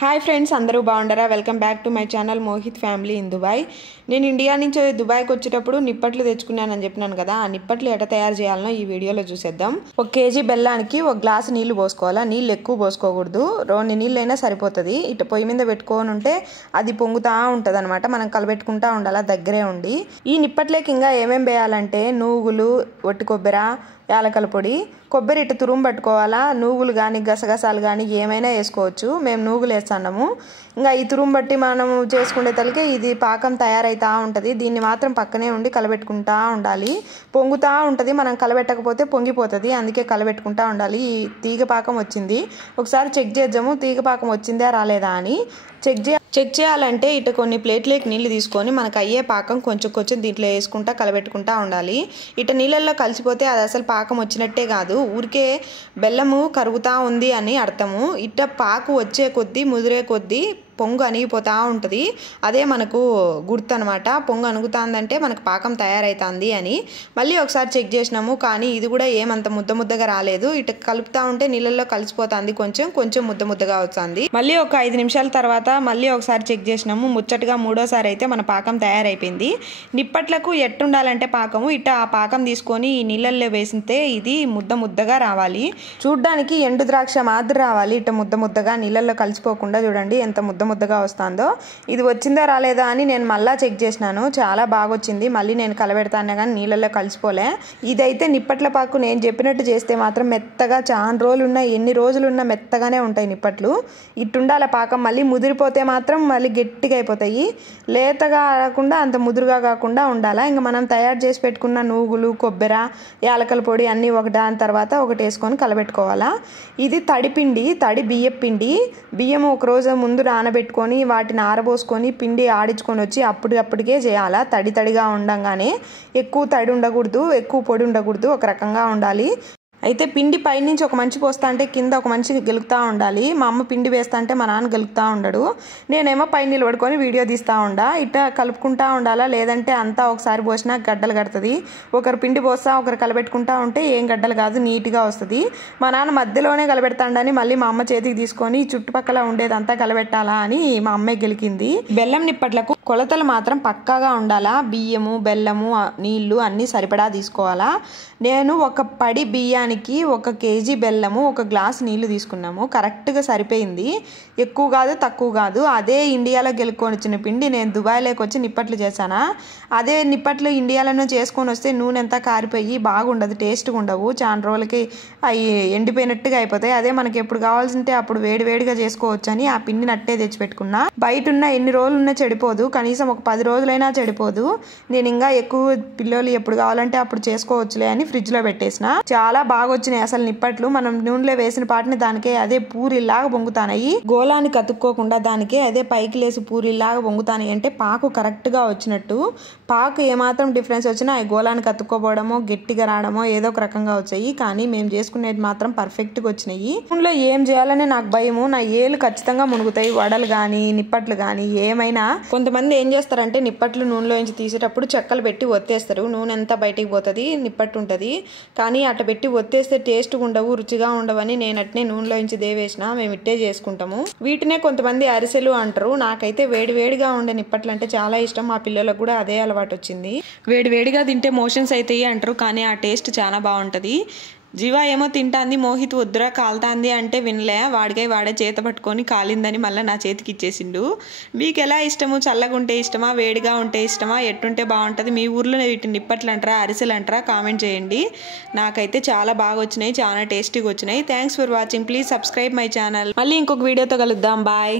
Hi friends, అందరూ బాగుండరా? Welcome back to my channel Mohit family in Dubai. నేను India నుంచి దుబాయ్కి వచ్చేటప్పుడు నిప్పట్లు తెచ్చుకున్నానని చెప్పినాను కదా. ఆ నిప్పట్లు ఎట్లా తయారు చేయాలనో ఈ వీడియోలో చూసేద్దాం. 1 కేజీ బెల్లానికి 1 గ్లాసు నీళ్లు పోసుకోవాలా. నీళ్ళు ఎక్కువ పోసుకోకూడదు, 2 నీళ్ళు అయినా సరిపోతుంది. ఇటు పొయ్యి మీద పెట్టుకొని ఉంటే అది పొంగుతూ ఉంటుంది అనమాట. మనం కలబెట్టుకుంటూ ఉండాలా దగ్గరే ఉండి. ఈ నిప్పట్లేకి ఇంకా ఏమేమి వేయాలంటే నూగులు, ఒట్టి కొబ్బరి, యాలకల పొడి, కొబ్బరి ఇటు తురుము పట్టుకోవాలా. నూగులు కానీ గసగసాలు కానీ ఏమైనా వేసుకోవచ్చు. మేము నూగులు వేస్తున్నాము. ఇంకా ఈ తురుము బట్టి మనం చేసుకునే తలకే ఇది పాకం తయారైతా ఉంటుంది. దీన్ని మాత్రం పక్కనే ఉండి కలబెట్టుకుంటా ఉండాలి. పొంగుతూ ఉంటుంది, మనం కలబెట్టకపోతే పొంగిపోతుంది. అందుకే కలబెట్టుకుంటా ఉండాలి. ఈ తీగ పాకం వచ్చింది, ఒకసారి చెక్ చేద్దాము తీగ పాకం వచ్చిందా రాలేదా అని. చెక్ చేయాలంటే ఇటు కొన్ని ప్లేట్లోకి నీళ్ళు తీసుకొని మనకు అయ్యే పాకం కొంచెం కొంచెం దీంట్లో వేసుకుంటా కలబెట్టుకుంటా ఉండాలి. ఇటు నీళ్ళల్లో కలిసిపోతే అది అసలు పాకం వచ్చినట్టే కాదు, ఊరికే బెల్లము కరుగుతూ ఉంది అని అర్థము. ఇట్ట పాకు వచ్చే కొద్దీ ముదిరే కొద్దీ పొంగు అణిగిపోతూ ఉంటుంది. అదే మనకు గుర్తు అనమాట. పొంగు అణుగుతుందంటే మనకు పాకం తయారైతుంది అని. మళ్ళీ ఒకసారి చెక్ చేసినాము, కానీ ఇది కూడా ఏమంత ముద్దగా రాలేదు. ఇటు కలుపుతూ ఉంటే నీళ్ళల్లో కలిసిపోతుంది, కొంచెం కొంచెం ముద్దగా వస్తుంది. మళ్ళీ ఒక 5 నిమిషాల తర్వాత మళ్ళీ ఒకసారి చెక్ చేసినాము. ముచ్చటగా 3వసారి అయితే మన పాకం తయారైపోయింది. నిప్పట్లకు ఎట్టుండాలంటే పాకము ఇట్ట ఆ పాకం తీసుకొని ఈ నీళ్ళల్లో వేసితే ఇది ముద్దగా రావాలి. చూడ్డానికి ఎండు ద్రాక్ష మాదిరి రావాలి. ఇట్ట ముద్దగా నీళ్ళల్లో కలిసిపోకుండా చూడండి ఎంత ముద్దగా వస్తుందో. ఇది వచ్చిందా రాలేదా అని నేను మళ్ళీ చెక్ చేసినాను. చాలా బాగా వచ్చింది. మళ్ళీ నేను కలబెడతాను కానీ నీళ్ళల్లో కలిసిపోలే. ఇదైతే నిప్పట్ల పాకు నేను చెప్పినట్టు చేస్తే మాత్రం మెత్తగా చాలా రోజులున్నా ఎన్ని రోజులున్నా మెత్తగానే ఉంటాయి నిప్పట్లు. ఇట్టుండాల పాకం. మళ్ళీ ముదిరిపోతే మాత్రం మళ్ళీ గట్టిగా అయిపోతాయి. లేతగా రాకుండా అంత ముదురుగా కాకుండా ఉండాలా. ఇంకా మనం తయారు చేసి పెట్టుకున్న నూగులు, కొబ్బరి, యాలకల పొడి అన్నీ ఒకదాని తర్వాత ఒకటి వేసుకొని కలబెట్టుకోవాలా. ఇది తడిపిండి, బియ్యం పిండి. బియ్యం ఒక రోజు ముందు నానబెట్టుకొని వాటిని ఆరబోసుకొని పిండి ఆడించుకొని వచ్చి అప్పటికే చేయాలా. తడిగా ఉండంగానే, ఎక్కువ తడి ఉండకూడదు, ఎక్కువ పొడి ఉండకూడదు, ఒక రకంగా ఉండాలి. అయితే పిండి పైనుంచి ఒక మనిషి పోస్తా అంటే కింద ఒక మనిషి గెలుకుతూ ఉండాలి. మా అమ్మ పిండి వేస్తా అంటే మా నాన్న గెలుకుతూ ఉండడు. నేనేమో పైన నిలబడుకొని వీడియో తీస్తూ ఉండా. ఇట్లా కలుపుకుంటూ ఉండాలా, లేదంటే అంతా ఒకసారి పోసినా గడ్డలు కడుతుంది. ఒకరు పిండి పోస్తా ఒకరు కలబెట్టుకుంటా ఉంటే ఏం గడ్డలు కాదు, నీట్గా వస్తుంది. మా నాన్న మధ్యలోనే కలబెడతాడని మళ్ళీ మా అమ్మ చేతికి తీసుకొని చుట్టుపక్కల ఉండేదంతా కలబెట్టాలా అని మా అమ్మే గెలికింది. బెల్లం నిప్పట్లకు కొలతలు మాత్రం పక్కాగా ఉండాలా. బియ్యము, బెల్లము, నీళ్లు అన్నీ సరిపడా తీసుకోవాలా. నేను ఒక పడి బియ్యానికి 1 కేజీ బెల్లము 1 గ్లాసు నీళ్లు తీసుకున్నాము. కరెక్ట్గా సరిపోయింది. ఎక్కువ కాదు తక్కువ కాదు. అదే ఇండియాలో గెలుక్కొని వచ్చిన పిండి నేను దుబాయ్లోకి వచ్చి నిప్పట్లు చేశానా. అదే నిప్పట్లు ఇండియాలోనే చేసుకొని వస్తే నూనె అంతా కారిపోయి బాగుండదు, టేస్ట్గా ఉండవు. చాలా రోజులకి అవి ఎండిపోయినట్టుగా అయిపోతాయి. అదే మనకి ఎప్పుడు కావాల్సింటే అప్పుడు వేడిగా చేసుకోవచ్చు అని ఆ పిండిని అట్టే తెచ్చిపెట్టుకున్నా. బయట ఉన్న ఎన్ని రోజులు ఉన్నా చెడిపోదు, కనీసం ఒక 10 రోజులైనా చెడిపోదు. నేను ఇంకా ఎక్కువ పిల్లలు ఎప్పుడు కావాలంటే అప్పుడు చేసుకోవచ్చులే అని ఫ్రిడ్జ్లో పెట్టేసిన. చాలా బాగా వచ్చినాయి అసలు నిప్పట్లు. మనం నూనెలో వేసిన పాటిని దానికే అదే పూరిలాగా పొంగుతాయి. గోళానికి అతుక్కోకుండా దానికే అదే పైకి లేసి పూరిలాగా పొంగుతాయి. అంటే పాకు కరెక్ట్గా వచ్చినట్టు. పాకు ఏమాత్రం డిఫరెన్స్ వచ్చినా అవి గోళానికి అతుక్కోపోవడమో గట్టిగా రావడమో ఏదో ఒక రకంగా వచ్చాయి. కానీ మేము చేసుకునేది మాత్రం పర్ఫెక్ట్గా వచ్చినాయి. నూనెలో ఏం చేయాలని నాకు భయము. నా ఏళ్ళు ఖచ్చితంగా మునుగుతాయి. వడలు కానీ నిప్పట్లు కానీ ఏమైనా. కొంతమంది ఏం చేస్తారంటే నిప్పట్లు నూనెలో నుంచి తీసేటప్పుడు చెక్కలు పెట్టి ఒత్తేస్తారు. నూనె అంతా బయటికి పోతుంది, నిప్పట్టు ఉంటుంది. కానీ అట్ట పెట్టి ఒత్తేస్తే టేస్ట్గా ఉండవు, రుచిగా ఉండవని నేను అట్నే నూనెలో నుంచి దేవేసిన. మేము ఇట్టే చేసుకుంటాము. వీటినే కొంతమంది అరిసెలు అంటారు. నాకైతే వేడిగా ఉండే నిప్పట్లు అంటే చాలా ఇష్టం. మా పిల్లలకు కూడా అదే అలవాటు వచ్చింది. వేడిగా తింటే మోషన్స్ అవుతాయి అంటారు, కానీ ఆ టేస్ట్ చాలా బాగుంటుంది. జీవా ఏమో తింటాంది, మోహిత్ వద్దురా కాలుతాంది అంటే వినలే. వాడే చేత పట్టుకొని కాలిందని మళ్ళీ నా చేతికి ఇచ్చేసిండు. మీకు ఎలా ఇష్టము? చల్లగా ఉంటే ఇష్టమా, వేడిగా ఉంటే ఇష్టమా, ఎట్టుంటే బాగుంటుంది? మీ ఊర్లో వీటిని నిప్పట్లు అంటారా, అరిసెలు అంటారా? కామెంట్ చేయండి. నాకైతే చాలా బాగా వచ్చినాయి, చాలా టేస్టీగా వచ్చినాయి. Thanks for watching. Please subscribe my channel. మళ్ళీ ఇంకొక వీడియోతో కలుద్దాం. బాయ్.